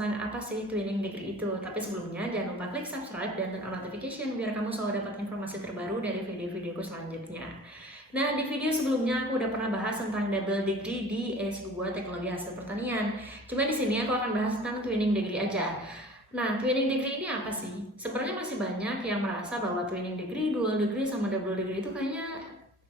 tentang apa sih twinning degree itu. Tapi sebelumnya jangan lupa klik subscribe dan turn on notification biar kamu selalu dapat informasi terbaru dari video-videoku selanjutnya. Nah, di video sebelumnya aku udah pernah bahas tentang double degree di S2 Teknologi Hasil Pertanian. Cuma di sini aku akan bahas tentang twinning degree aja. Nah, twinning degree ini apa sih? Sebenarnya masih banyak yang merasa bahwa twinning degree, dual degree, sama double degree itu kayaknya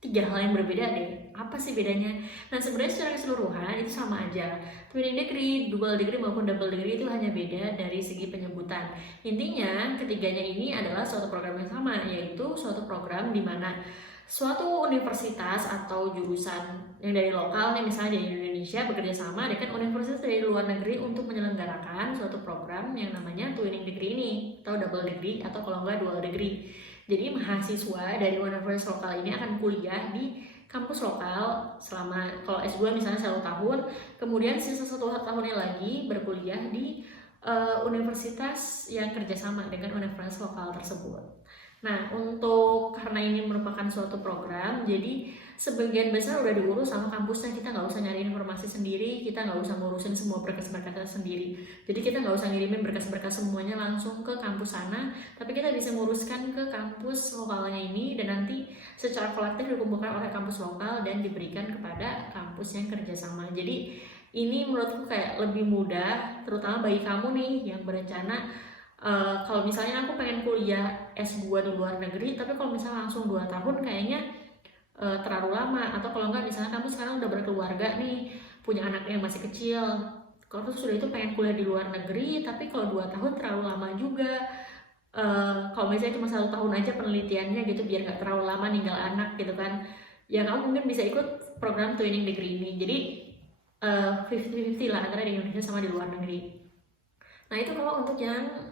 tiga hal yang berbeda deh. Apa sih bedanya? Nah, sebenarnya secara keseluruhan itu sama aja. Twinning degree, dual degree maupun double degree itu hanya beda dari segi penyebutan. Intinya, ketiganya ini adalah suatu program yang sama, yaitu suatu program di mana suatu universitas atau jurusan yang dari lokal nih, misalnya di Indonesia, bekerja sama dengan universitas dari luar negeri untuk menyelenggarakan suatu program yang namanya twinning degree ini, atau double degree, atau kalau enggak dual degree. Jadi mahasiswa dari universitas lokal ini akan kuliah di kampus lokal selama, kalau S2 misalnya 1 tahun, kemudian sisa 1 tahunnya lagi berkuliah di universitas yang kerjasama dengan universitas lokal tersebut. Nah, karena ini merupakan suatu program, jadi sebagian besar udah diurus sama kampusnya. Kita nggak usah nyari informasi sendiri, kita nggak usah ngurusin semua berkas-berkasnya sendiri. Jadi kita nggak usah ngirimin berkas-berkas semuanya langsung ke kampus sana, tapi kita bisa nguruskan ke kampus lokalnya ini, dan nanti secara kolektif dikumpulkan oleh kampus lokal dan diberikan kepada kampus yang kerjasama. Jadi ini menurutku kayak lebih mudah, terutama bagi kamu nih yang berencana kalau misalnya aku pengen kuliah S2 di luar negeri, tapi kalau misalnya langsung 2 tahun kayaknya terlalu lama. Atau kalau enggak, misalnya kamu sekarang udah berkeluarga nih, punya anak yang masih kecil, kalau sudah itu pengen kuliah di luar negeri, tapi kalau 2 tahun terlalu lama juga. Kalau misalnya cuma 1 tahun aja penelitiannya gitu, biar nggak terlalu lama ninggal anak gitu kan, ya kamu mungkin bisa ikut program twinning degree ini. Jadi 50-50 lah antara di Indonesia sama di luar negeri. Nah, itu kalau untuk yang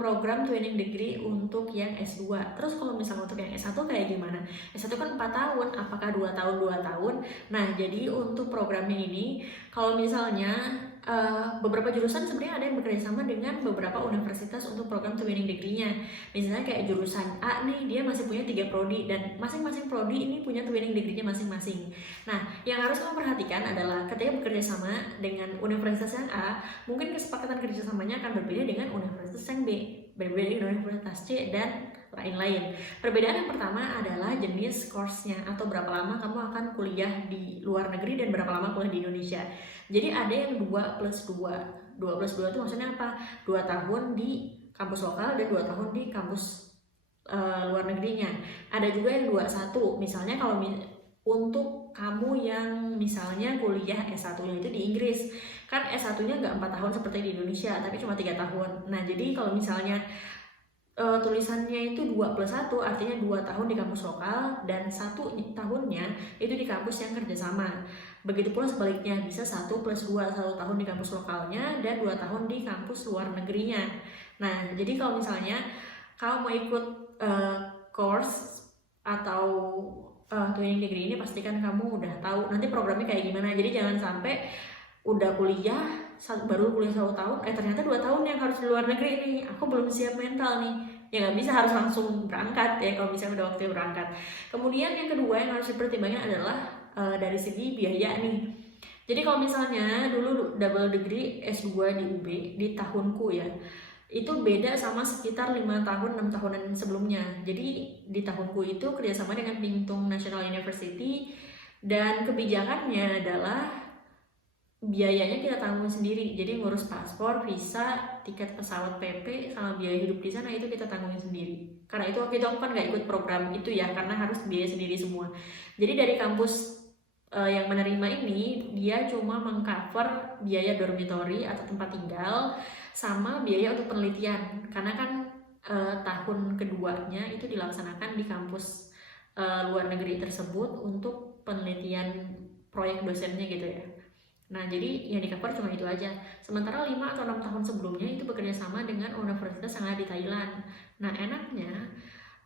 program twinning degree untuk yang S2. Terus kalau misalnya untuk yang S1 kayak gimana? S1 kan 4 tahun, apakah 2 tahun, 2 tahun? Nah, jadi untuk programnya ini, kalau misalnya beberapa jurusan sebenarnya ada yang bekerja sama dengan beberapa universitas untuk program twinning degree-nya. Misalnya kayak jurusan A nih, dia masih punya 3 prodi, dan masing-masing prodi ini punya twinning degree-nya masing-masing. Nah, yang harus kamu perhatikan adalah ketika bekerja sama dengan universitas yang A, mungkin kesepakatan kerjasamanya akan berbeda dengan universitas yang B, berbeda dengan universitas C, dan lain-lain. Perbedaan yang pertama adalah jenis course-nya, atau berapa lama kamu akan kuliah di luar negeri dan berapa lama kuliah di Indonesia. Jadi ada yang 2+2. 2+2 itu maksudnya apa? 2 tahun di kampus lokal dan 2 tahun di kampus luar negerinya. Ada juga yang 2+1. Misalnya kalau untuk kamu yang misalnya kuliah S1-nya itu di Inggris, kan S1-nya nggak 4 tahun seperti di Indonesia, tapi cuma 3 tahun. Nah, jadi kalau misalnya tulisannya itu 2+1, artinya 2 tahun di kampus lokal dan 1 tahunnya itu di kampus yang kerjasama. Begitu pula sebaliknya, bisa 1+2, 1 tahun di kampus lokalnya dan 2 tahun di kampus luar negerinya. Nah, jadi kalau misalnya kamu mau ikut course atau twinning degree ini, pastikan kamu udah tahu nanti programnya kayak gimana. Jadi jangan sampai udah kuliah, baru kuliah 1 tahun, ternyata 2 tahun yang harus di luar negeri nih, aku belum siap mental nih. Ya nggak bisa, harus langsung berangkat ya kalau misalnya udah waktunya berangkat. Kemudian yang kedua yang harus dipertimbangkan adalah dari segi biaya nih. Jadi kalau misalnya dulu double degree S2 di UB di tahunku ya, itu beda sama sekitar 5 tahun, 6 tahunan sebelumnya. Jadi di tahunku itu kerjasama dengan Bingtung National University, dan kebijakannya adalah biayanya kita tanggung sendiri. Jadi ngurus paspor, visa, tiket pesawat PP, sama biaya hidup di sana itu kita tanggungin sendiri. Karena itu waktu itu aku kan nggak ikut program itu ya, karena harus biaya sendiri semua. Jadi dari kampus yang menerima ini, dia cuma mengcover biaya dormitory atau tempat tinggal, sama biaya untuk penelitian. Karena kan tahun keduanya itu dilaksanakan di kampus luar negeri tersebut untuk penelitian proyek dosennya gitu ya. Nah, jadi yang di-cover cuma itu aja. Sementara 5 atau 6 tahun sebelumnya itu bekerja sama dengan universitas yang ada di Thailand. Nah, enaknya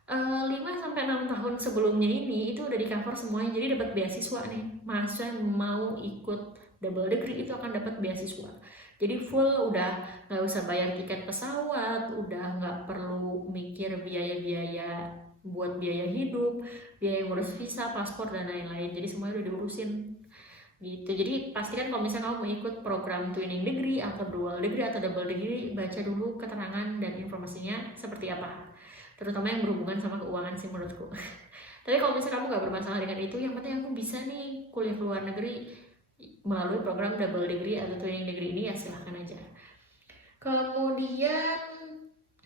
5-6 tahun sebelumnya ini itu udah di-cover semuanya. Jadi dapat beasiswa nih. Mahasiswa yang mau ikut double degree itu akan dapat beasiswa. Jadi full, udah nggak usah bayar tiket pesawat, udah nggak perlu mikir biaya-biaya buat biaya hidup, biaya ngurus visa, paspor, dan lain-lain. Jadi semuanya udah diurusin. gitu. Jadi pastikan kalau misalnya kamu mau ikut program twinning degree atau dual degree atau double degree, baca dulu keterangan dan informasinya seperti apa, terutama yang berhubungan sama keuangan sih menurutku. Tapi kalau misalnya kamu gak bermasalah dengan itu, yang penting aku bisa nih kuliah ke luar negeri melalui program double degree atau twinning degree ini, ya silahkan aja. Kemudian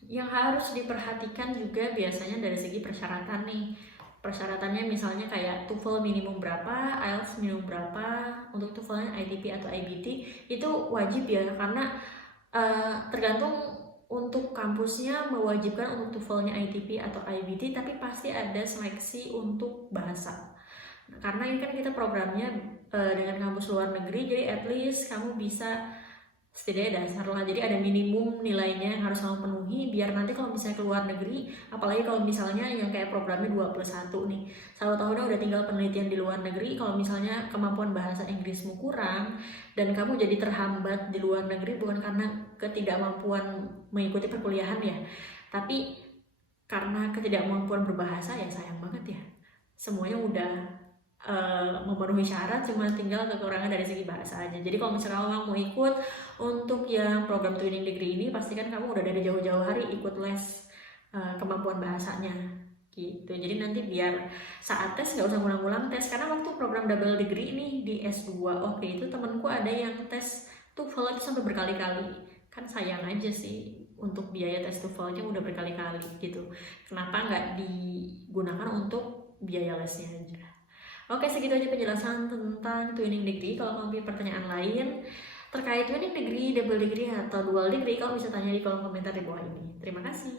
yang harus diperhatikan juga biasanya dari segi persyaratan nih. Persyaratannya misalnya kayak TOEFL minimum berapa, IELTS minimum berapa. Untuk TOEFL-nya ITP atau IBT itu wajib ya, karena tergantung untuk kampusnya mewajibkan untuk TOEFL-nya ITP atau IBT, tapi pasti ada seleksi untuk bahasa. Karena ini kan kita programnya dengan kampus luar negeri, jadi at least kamu bisa setidaknya dasar lah, jadi ada minimum nilainya yang harus kamu penuhi biar nanti kalau misalnya ke luar negeri, apalagi kalau misalnya yang kayak programnya 2+1 nih, 1 tahunnya udah tinggal penelitian di luar negeri. Kalau misalnya kemampuan bahasa Inggrismu kurang dan kamu jadi terhambat di luar negeri bukan karena ketidakmampuan mengikuti perkuliahan ya, tapi karena ketidakmampuan berbahasa, ya sayang banget ya, semuanya udah memenuhi syarat, cuma tinggal kekurangan dari segi bahasa aja. Jadi kalau misalnya kamu mau ikut untuk yang program twinning degree ini, pastikan kamu udah dari jauh-jauh hari ikut les kemampuan bahasanya gitu. Jadi nanti biar saat tes nggak usah ngulang-ngulang tes, karena waktu program double degree ini di S2 oke itu temanku ada yang tes TOEFL itu sampai berkali-kali. Kan sayang aja sih untuk biaya tes TOEFL-nya udah berkali-kali gitu. Kenapa nggak digunakan untuk biaya lesnya aja? Oke, segitu aja penjelasan tentang twinning degree. Kalau kamu punya pertanyaan lain terkait twinning degree, double degree, atau dual degree, kamu bisa tanya di kolom komentar di bawah ini. Terima kasih.